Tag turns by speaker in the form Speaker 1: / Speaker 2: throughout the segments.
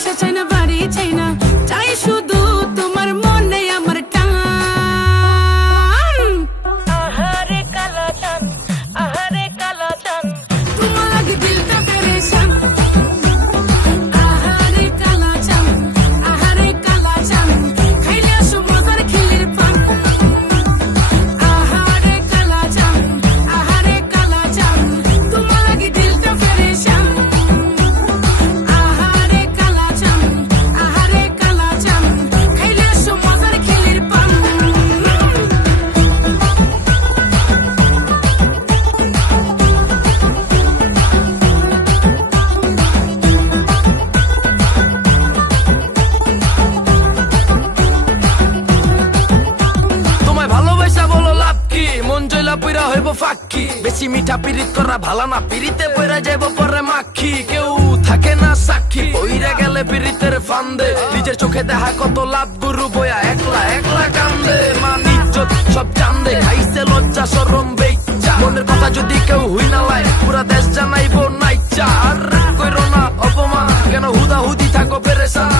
Speaker 1: বাসা চাই না
Speaker 2: জয়লা পুরা হইব ফাক্কি বেশি মিঠা পিরিত করা ভালো না, পিরিতে পয়রা যাইব পরে মাখি। কেউ থাকে না সাক্ষী, পইরা গেলে পিরিতের ফান্দে। নিজের চোখে দেখা কত লাভ, গুরু বয়া একলা একলা কান্দে। মান, ইজ্জত সব চান্দে, খাইছে লজ্জা, সরম বেচ্চা মনের কথা যদি কেউ হুই না লাই পুরা দেশ জানাইব নাইচা আর কইরো না, অপমান। কেন হুদা হুদি থাকো পেরেশান?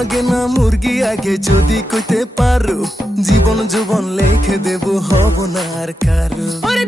Speaker 3: আগে না মুরগি আগে যদি কইতে পারো, জীবন জীবন লেখে দেব, হব না আর কারও।
Speaker 1: ওরে